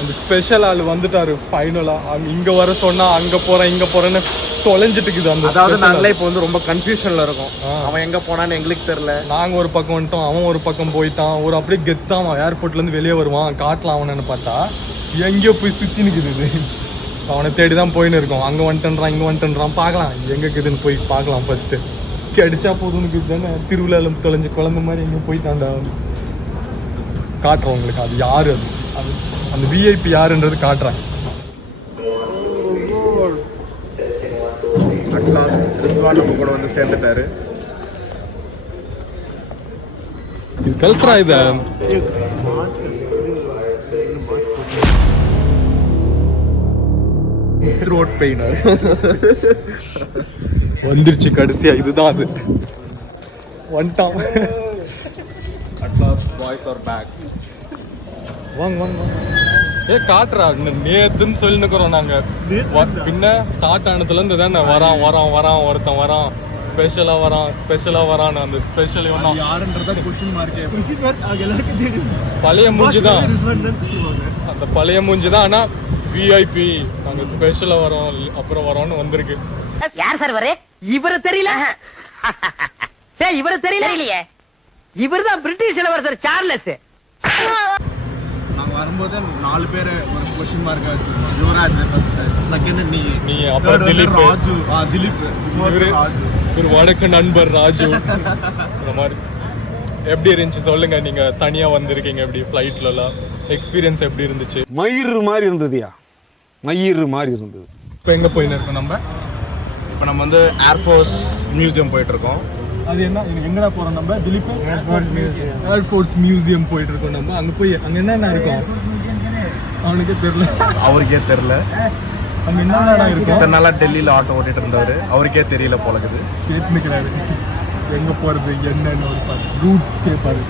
அந்த ஸ்பெஷல் ஆள் வந்துட்டாரு ஃபைனலா. இங்க வர சொன்னா அங்க போறேன் இங்க போறேன்னு தொலைஞ்சிட்டு இருக்குது. அந்த அதாவது நாங்களே இப்போ வந்து ரொம்ப கன்ஃபியூஷன்ல இருக்கோம். அவன் எங்க போனான்னு எங்களுக்கு தெரியல. நாங்க ஒரு பக்கம் வந்துட்டோம், அவன் ஒரு பக்கம் போயிட்டான். ஒரு அப்படியே கெத்தான் ஏர்போர்ட்ல இருந்து வெளியே வருவான், காட்டலாம் அவனு பார்த்தா எங்கேயோ போய் சுத்தி நிக்குது. அவனை தேடிதான் போயின்னு இருக்கோம். அங்க வந்துட்டுன்றான் இங்க வந்துட்டுன்றான், பார்க்கலாம் எங்க இருக்குதுன்னு போய் பார்க்கலாம். ஃபர்ஸ்ட் அடிச்சா போதும்னு தானே திருவிழால தொலைஞ்ச குழம்பு மாதிரி எங்க போயிட்டான்டா. காட்டுறோம் உங்களுக்கு அது யாரு, அது அந்த விஐபி யாருன்றது காட்டுறேன். நம்ம கூட வந்து சேர்ந்துட்டாரு. இது கல்ட்ரா இத த்ரோட் பெயின் வந்துருச்சு கடைசியா. இதுதான் அது வந்துட்டான். Boys are back. வாங்க வாங்க ஏ காட்டுறா நேத்துன்னு சொல்லினுக்கிறோம் நாங்க. பின்ன ஸ்டார்ட் ஆனதுல இருந்து தானே வரான் வரான் வரான் ஒருத்தன் வரான், ஸ்பெஷலா வரான் ஸ்பெஷலா வரான். அந்த ஸ்பெஷல் யாருன்றதா क्वेश्चन மார்க் தெரியும். பழைய மூஞ்சிதான், அந்த பழைய மூஞ்சிதான். ஆனா விஐபி நாங்க ஸ்பெஷலா வரோம் அப்புறம் வரோம்னு வந்திருக்கு. யார் சார் வரே? இவரை தெரியல. இவரை தெரியலையே. இவர்தான் பிரிட்டிஷ் இளவரசர் சார்லஸ். நாங்க வரும்போது 4 பேர் ஒரு क्वेश्चन மார்க் வச்சிருக்கோம். யுவராஜ் ஃபர்ஸ்ட், செகண்ட் நீ அப்புறம் திலீப், ராஜு, திலீப், ராஜு, ஒரு வடக்கு நண்பர் ராஜு. இந்த மாதிரி எப்படி இருந்துச்சு சொல்லுங்க. நீங்க தனியா வந்திருக்கீங்க, எப்படி ஃபிளைட்ல எல்லாம் எக்ஸ்பீரியன்ஸ் எப்படி இருந்துச்சு? மயிறு மாதிரி இருந்ததுயா, மயிறு மாதிரி இருந்தது. இப்போ எங்க போயின்னு இருக்கோம் நம்ம? இப்போ நம்ம வந்து ஏர்ஃபோர்ஸ் மியூசியம் போயிட்டு இருக்கோம். அது என்ன எங்கடா போறோம் நம்ம? திலீப் ஏர்ஃபோர்ஸ் மியூசியம் போயிட்டு இருக்கோம் நம்ம. அங்க போய் அங்க என்னென்ன இருக்கும் அவனுக்கே தெரியல, அவருக்கே தெரியல. அங்க என்னென்ன இருக்கும்? இத்தனை நாளா டெல்லியில ஆட்டோ ஓட்டிட்டு இருந்தவரு, அவருக்கே தெரியல போலக்குது. கேட்டுக்கிறாரு எங்க போறது என்னன்னு ஒரு பாரு, ரூட்ஸ் கேட்பாரு.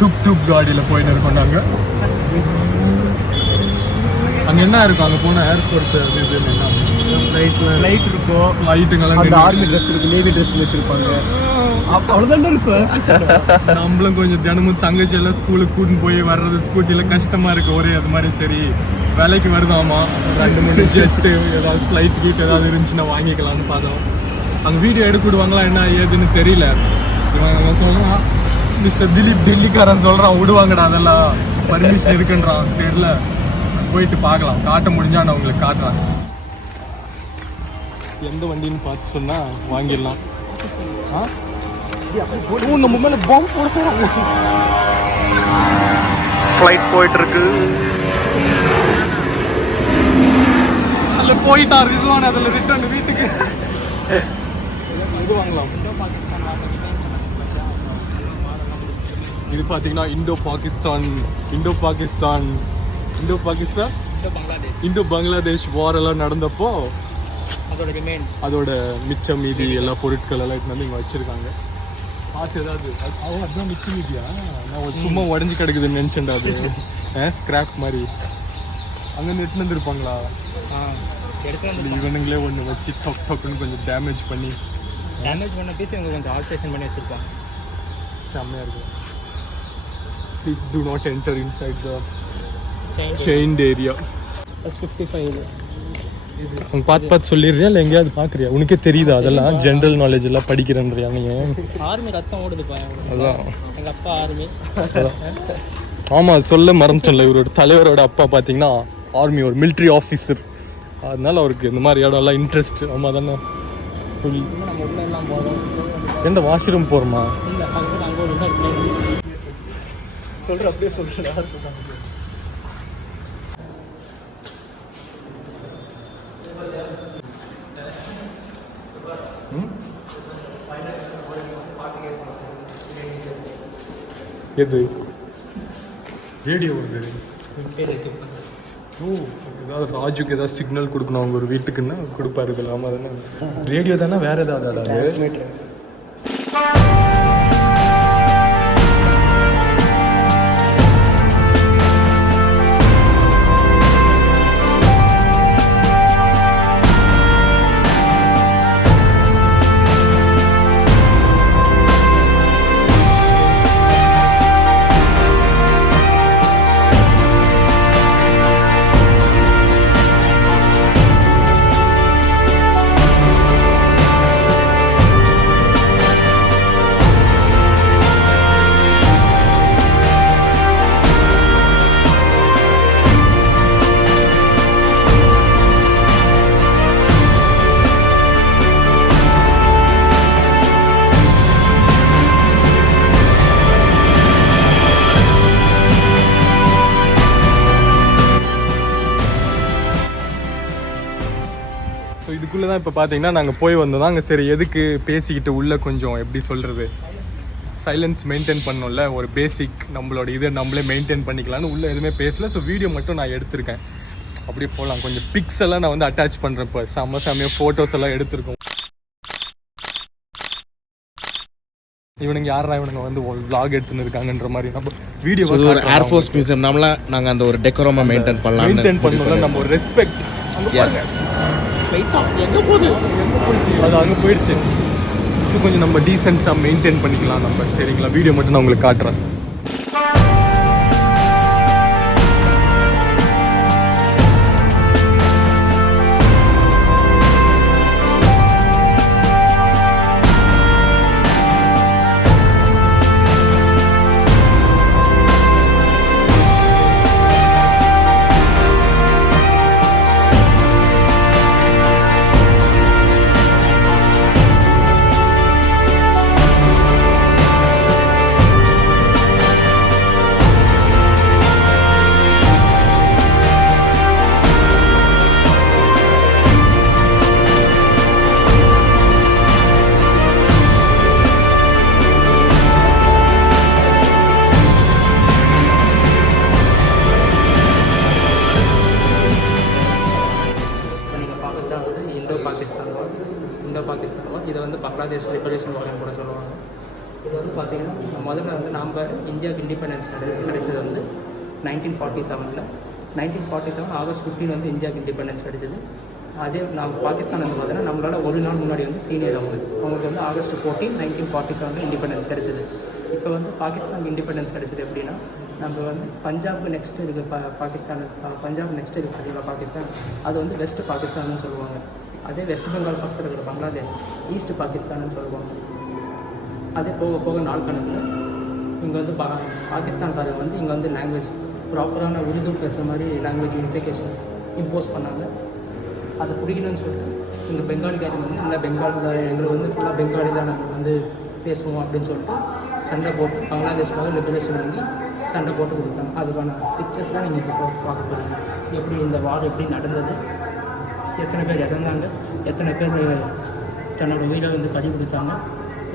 டுப் டுப் காடியில போயிட்டு இருக்கோம் நாங்க. அங்க என்ன இருக்கும் அங்க போன ஏர்போர்ட்? லைட் இருக்கும், லைட்டுங்கெல்லாம் அந்த ஆர்மி ட்ரெஸ் இருக்கு, நேவி ட்ரெஸ் வச்சிருப்பாங்க. அவ்வளவுதான் இருக்கும். நம்மளும் கொஞ்சம் தினமும் தங்கச்சி எல்லாம் ஸ்கூலுக்கு கூட்டின்னு போய் வர்றது ஸ்கூட்டில கஷ்டமா இருக்கு ஒரே. அது மாதிரி சரி வேலைக்கு வருதாமா, 2-3 ஜெட்டு ஏதாவது ஃபிளைட் கீட் ஏதாவது இருந்துச்சுன்னா வாங்கிக்கலாம்னு பார்த்தோம். அங்கே வீடியோ எடுக்க விடுவாங்களா என்ன ஏதுன்னு தெரியல. இவன் சொல்றான் மிஸ்டர் திலீப் டெல்லிக்காரன் சொல்றான் விடுவாங்கடா, அதெல்லாம் பர்மிஷன் இருக்குன்றான். தெரியல, போயிட்டு பார்க்கலாம். காட்ட முடிஞ்சா நான் உங்களுக்கு காட்டுறேன். எந்த வண்டின்னு பார்த்து சொன்னா வாங்கிடலாம். நம்ம மேல பாம்பு போட போறாங்க. ஃப்ளைட் போயிட்டு இருக்கு. அதுல போயிட்டான் ரிஸ்வான், அதுல ரிட்டர்ன் வீட்டுக்கு. இது வாங்கலாம். இது பாத்தீங்கன்னா இந்தோ பங்களாதேஷ் வார் எல்லாம் நடந்தப்போ அதோட மிச்சம் மீதி எல்லா பொருட்கள் எல்லாம் வந்து இங்க வச்சிருக்காங்க. பார்த்து ஏதாவது அதுதான் மிச்சம் மீதியா? நான் சும்மா உடஞ்சி கிடக்குதுன்னு நினைச்சேன்டா. அது ஸ்கிராப் மாதிரி அங்கேருந்து எடுத்துன்னு வந்துருப்பாங்களா? இவனுங்களே ஒன்று வச்சு டொக்குன்னு கொஞ்சம் டேமேஜ் பண்ண பீஸ் இவங்க கொஞ்சம் ஆல்ட்ரேஷன் பண்ணி வச்சிருப்பாங்க. செம்மையாக இருக்கும். Please do not enter inside the chained area. That's 55. உங்க பார்த்து சொல்லிடுறியா இல்லை எங்கேயாவது பார்க்குறியா? உனக்கே தெரியுதா அதெல்லாம்? ஜென்ரல் நாலேஜ் எல்லாம் படிக்கிறேன்றியா நீ? ஆர்மி ரத்தம் ஓடுதுப்பா. அதான் எங்கள் அப்பா ஆர்மி. ஆமாம், சொல்ல மறந்துட்டோம்ல. இவரோட தலைவரோட அப்பா பார்த்தீங்கன்னா ஆர்மி, ஒரு மிலிட்ரி ஆஃபீஸர். அதனால அவருக்கு இந்த மாதிரி இடம் எல்லாம் இன்ட்ரெஸ்ட். ஆமாம் தானே? நம்ம உள்ள எல்லாம் போகிறோம். எந்த வாஷ்ரூம் போகிறோமா? இல்லை, அங்கே ஒரு சொல்கிற அப்படியே சொல்கிறேன். யார் சொல்கிறாங்க? எது ரேடியோ வருது? ஓ, ஏதாவது ராஜுக்கு ஏதாவது சிக்னல் கொடுக்கணும் அவங்க ஒரு வீட்டுக்குன்னா கொடுப்பாரு. இல்லாமல் தானே ரேடியோ தானே, வேற ஏதாவது அதுக்குள்ளே தான் இப்போ பார்த்தீங்கன்னா நாங்கள் போய் வந்தோம் அங்கே சரி எதுக்கு பேசிக்கிட்டு உள்ளே கொஞ்சம் எப்படி சொல்கிறது சைலன்ஸ் மெயின்டைன் பண்ணோம்ல ஒரு பேசிக் நம்மளோட இதை நம்மளே மெயின்டைன் பண்ணிக்கலாம்னு உள்ளே எதுவுமே பேசல. ஸோ வீடியோ மட்டும் நான் எடுத்திருக்கேன். அப்படியே போகலாம். கொஞ்சம் பிக்ஸ் எல்லாம் நான் வந்து அட்டாச் பண்ணுறேன். இப்போ செம்மையாக ஃபோட்டோஸ் எல்லாம் எடுத்திருக்கோம். இவனுங்க யாரா இவனுங்க வந்து vlog எடுத்துன்னு இருக்காங்கன்ற மாதிரி நம்ம வீடியோ ஒரு ஏர்ஃபோர்ஸ் மியூசியம் நம்மள நாங்கள் அந்த ஒரு டெக்கோரமாக மெயின்டைன் பண்ணோம்ல நம்ம ஒரு ரெஸ்பெக்ட் எங்கே போகுது அது அங்கே போயிடுச்சு. ஸோ கொஞ்சம் நம்ம டீசென்ட்டாக மெயின்டைன் பண்ணிக்கலாம் நம்ம. சரிங்களா, வீடியோ மட்டும் நான் உங்களுக்கு காட்டுறேன். இந்தோ பாகிஸ்தான் வார். இதை வந்து பங்களாதேஷ் லிபரேஷன் வார்னு கூட சொல்லுவாங்க. இது வந்து பார்த்திங்கன்னா முதல்ல வந்து நம்ம இந்தியாவுக்கு இண்டிபெண்டன்ஸ் கிடைச்சது வந்து 1947. 1947 ஆகஸ்ட் 15 வந்து இந்தியாவுக்கு இண்டிபெண்டன்ஸ் கிடைச்சது. அதே நம்ம பாகிஸ்தான் வந்து பார்த்தீங்கன்னா நம்மளால ஒரு நாள் முன்னாடி வந்து சீனியர் அவங்களுக்கு வந்து ஆகஸ்ட் 14, 1947 இண்டிபெண்டன்ஸ் கிடைச்சது. இப்போ வந்து பாகிஸ்தானுக்கு இண்டிபெண்டன்ஸ் கிடைச்சது எப்படின்னா நம்ம வந்து பஞ்சாப் நெக்ஸ்ட் இருக்குது பஞ்சாப் நெக்ஸ்ட் இருக்குது பார்த்தீங்களா பாகிஸ்தான், அது வந்து வெஸ்ட் பாகிஸ்தான்னு சொல்லுவாங்க. அதே வெஸ்ட் பெங்கால் பக்கத்தில் இருக்கிற பங்களாதேஷ் ஈஸ்ட் பாகிஸ்தான்னு சொல்லுவாங்க. அதே போக போக நாள் கணக்கில் இங்கே வந்து பாகிஸ்தான்காரங்க வந்து இங்கே வந்து லாங்குவேஜ் ப்ராப்பரான உருது பேசுகிற மாதிரி லாங்குவேஜ் யூனிஃபிகேஷன் இம்போஸ் பண்ணாங்க. அதை பிடிக்கணும்னு சொல்லிட்டு இங்கே பெங்காலிக்காரங்க வந்து இல்லை பெங்காலி தான் எங்களுக்கு வந்து ஃபுல்லாக பெங்காலி தான் நாங்கள் வந்து பேசுவோம் அப்படின்னு சொல்லிட்டு சண்டை போட்டு பங்களாதேஷ்க்காக லிபரேஷன் வாங்கி சண்டை போட்டு கொடுத்தாங்க. அதுக்கான பிக்சர்ஸ் தான் நீங்கள் இப்போ பார்க்க போகிறீங்க. எப்படி இந்த வார் எப்படி நடந்தது, எத்தனை பேர் இறந்தாங்க, எத்தனை பேர் தன்னோட உயிரை வந்து பறி கொடுத்தாங்க,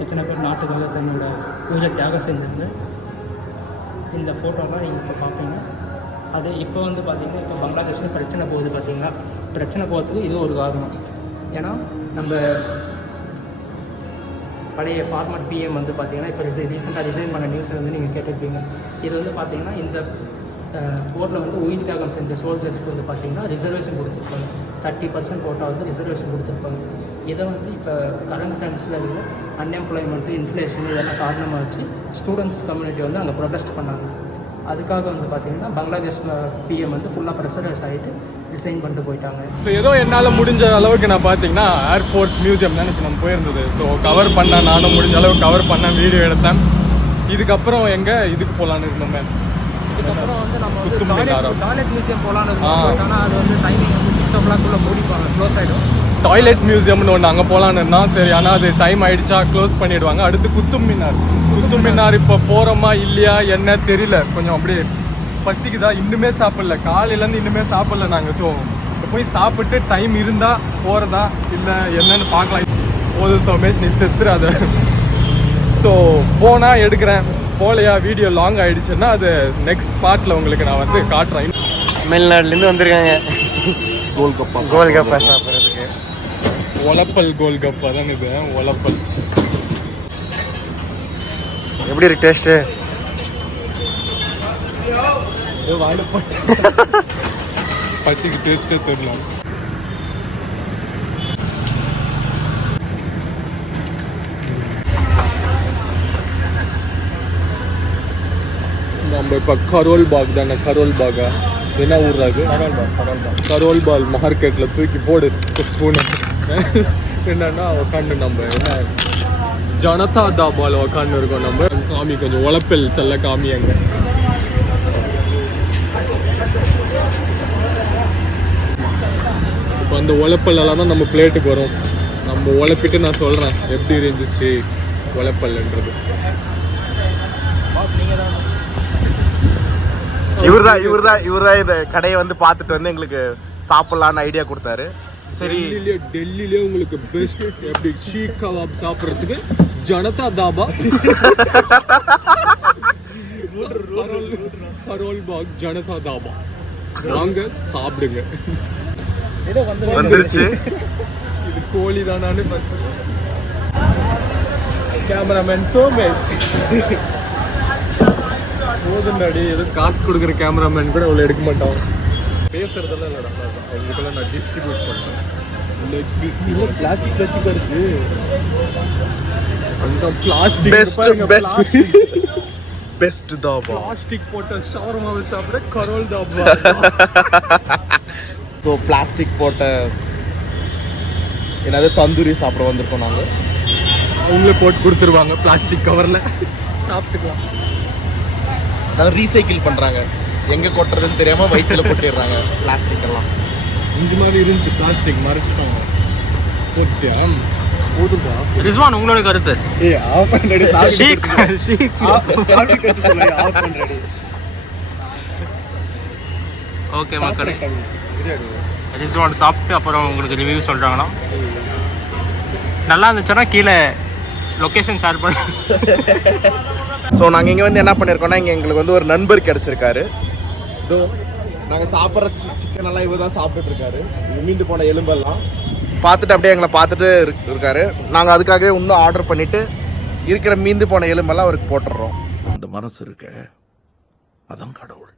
எத்தனை பேர் நாட்டுக்காக தன்னோட உயிரை தியாகம் செஞ்சாங்க. இந்த ஃபோட்டோலாம் நீங்கள் இப்போ பார்ப்பீங்க. அது இப்போ வந்து பார்த்திங்கன்னா இப்போ பங்களாதேஷில் பிரச்சனை போகுது பார்த்திங்கன்னா. பிரச்சனை போகிறதுக்கு இது ஒரு காரணம். ஏன்னா நம்ம பழைய ஃபார்மட் பிஎம் வந்து பார்த்திங்கன்னா இப்போ ரீசெண்டாக ரிசைன் பண்ண நியூஸில் வந்து நீங்கள் கேட்டிருப்பீங்க. இது வந்து பார்த்திங்கன்னா இந்த போர்ட்டில் வந்து உயிர் தியாகம் செஞ்ச சோல்ஜர்ஸ்க்கு வந்து பார்த்திங்கன்னா ரிசர்வேஷன் கொடுத்துருப்பாங்க. 30% போட்டால் வந்து ரிசர்வேஷன் கொடுத்துருப்பாங்க. இதை வந்து இப்போ கரண்ட் டைம்ஸில் இருக்கிற அன்எம்ப்ளாய்மெண்ட்டு இன்ஃப்ளேஷன் இதெல்லாம் காரணமாக வச்சு ஸ்டூடெண்ட்ஸ் கம்யூனிட்டி வந்து அங்கே ப்ரொடெஸ்ட் பண்ணாங்க. அதுக்காக வந்து பார்த்திங்கன்னா பங்களாதேஷ் பிஎம் வந்து ஃபுல்லாக ப்ரெஷரைஸ் ஆகிட்டு ரிசைன் பண்ணிட்டு போயிட்டாங்க. ஸோ ஏதோ என்னால் முடிஞ்ச அளவுக்கு நான் பார்த்தீங்கன்னா ஏர்ஃபோர்ஸ் மியூசியம் தான் இப்போ நம்ம போயிருந்தது. ஸோ கவர் பண்ணேன், நானும் முடிஞ்ச அளவுக்கு கவர் பண்ணேன், வீடியோ எடுத்தேன். இதுக்கப்புறம் எங்கே இதுக்கு போகலான்னு இருந்தோமே, இதுக்கப்புறம் வந்து நம்ம வந்து டாய்லெட் மியூசியம் போகலான்னு இருக்கோம். ஆனால் அது வந்து டைமிங் வந்து 6 o'clock மூடிப்பாங்க, க்ளோஸ் ஆகிடும். டாய்லெட் மியூசியம்னு ஒன்று அங்கே போகலான்னு இருந்தால் சரி, ஆனால் அது டைம் ஆகிடுச்சா க்ளோஸ் பண்ணிவிடுவாங்க. அடுத்து குத்தும் மினார் இப்போ போகிறோமா இல்லையா என்ன தெரியல. கொஞ்சம் அப்படியே பசிக்குதா, இன்னுமே சாப்பிடல, காலையிலேருந்து இன்னுமே சாப்பிடல நாங்கள். ஸோ போய் சாப்பிட்டு டைம் இருந்தால் போகிறதா இல்லை என்னன்னு பார்க்கலாம். போதும் சோமேஷ், நீ செத்துறாத. ஸோ போனால் எடுக்கிறேன், போகலையா வீடியோ லாங் ஆகிடுச்சுன்னா அது நெக்ஸ்ட் பார்ட்டில் உங்களுக்கு நான் வந்து காட்டுறேன். தமிழ்நாடுலேருந்து வந்திருக்காங்க கோல்கப்பா சாப்பிட்றதுக்கு. ஒலப்பல் கோல்கப்பா தான் இது, ஒலப்பல். எப்படி இருக்கு டேஸ்ட்டு? பசிக்கு டேஸ்ட்டே தெரியல. நம்ம இப்போ கரோல் பாக் தானே, கரோல் பாகா என்ன ஊர்றாது, கரோல் பால் மார்க்கெட்டில் தூக்கி போடு ஸ்பூனு. என்னன்னா உக்காந்து நம்ம என்ன ஜனதா தாபாவில் உக்காந்து இருக்கோம். நம்ம காமி கொஞ்சம் உழப்பல் செல்ல காமி அங்கே. இப்போ அந்த உழப்பல்லாம் தான் நம்ம பிளேட்டுக்கு வரும். நம்ம உழப்பிட்டு நான் சொல்கிறேன் எப்படி இருந்துச்சு உழப்பல்ன்றது. இவர் தான் இந்த கடையை வந்து பார்த்துட்டு வந்து எங்களுக்கு சாப்பிட்லான்னு ஐடியா கொடுத்தாரு. சரி டெல்லியிலே உங்களுக்கு பெஸ்ட் எப்படி ஷீக் கபாப் சாப்பிட்றதுக்கு ஜனதா தாபா கரோல் பாக் ஜனதா தாபா வாங்க சாப்பிடுங்க. வந்துருச்சு. இது கோழி தானான்னு கேமராமேன் சோமேஷ் போதுண்டாடி. ஏதோ காசு கொடுக்குற கேமராமேன் கூட அவ்வளோ எடுக்க மாட்டான். பேசுறதெல்லாம் இல்லைடா, அவங்களுக்கெல்லாம் நான் டிஸ்ட்ரிபியூட் பண்ணுறேன். லெக் பீஸ் பிளாஸ்டிக்காக இருக்கு. அந்த பிளாஸ்டிக் பெஸ்ட் தாபா. பிளாஸ்டிக் போட்ட ஷவர்மாவை சாப்பிட கரோல் தாபா. ஸோ பிளாஸ்டிக் போட்ட என்னது தந்தூரி சாப்பிட வந்திருக்கோம் நாங்கள். அவங்களே போட்டு கொடுத்துருவாங்க பிளாஸ்டிக் கவரில், சாப்பிட்டுக்கலாம். நாங்கள் ரீசைக்கிள் பண்ணுறாங்க, எங்கே கொட்டுறதுன்னு தெரியாமல் வயிற்றில் கொட்டிடுறாங்க பிளாஸ்டிக் எல்லாம். இந்த மாதிரி இருந்துச்சு பிளாஸ்டிக் மறைச்சிட்டாங்க. போட்டியா போதும்பா. ரிஸ்வான் உங்களோட கருத்து? ஓகே மக்களே, ரிஸ்வான் சாப்பிட்டு அப்புறம் உங்களுக்கு ரிவ்யூ சொல்கிறாங்கன்னா நல்லா இருந்துச்சுன்னா கீழே லொக்கேஷன் ஷேர் பண்ண. ஸோ நாங்கள் இங்கே வந்து என்ன பண்ணியிருக்கோம்னா, இங்கே எங்களுக்கு வந்து ஒரு நண்பர் கிடச்சிருக்காரு. இதோ நாங்கள் சாப்பிட்ற சிக்கன் எல்லாம் இவர் தான் சாப்பிட்டுட்டு இருக்காரு. இது மீண்டு போன எலும்பெல்லாம் பார்த்துட்டு அப்படியே எங்களை பார்த்துட்டு இருக்காரு. நாங்கள் அதுக்காகவே இன்னும் ஆர்டர் பண்ணிட்டு இருக்கிற மீந்து போன எலும்பெல்லாம் அவருக்கு போட்டுடுறோம். அந்த மனசு இருக்க அதான் கடவுள்.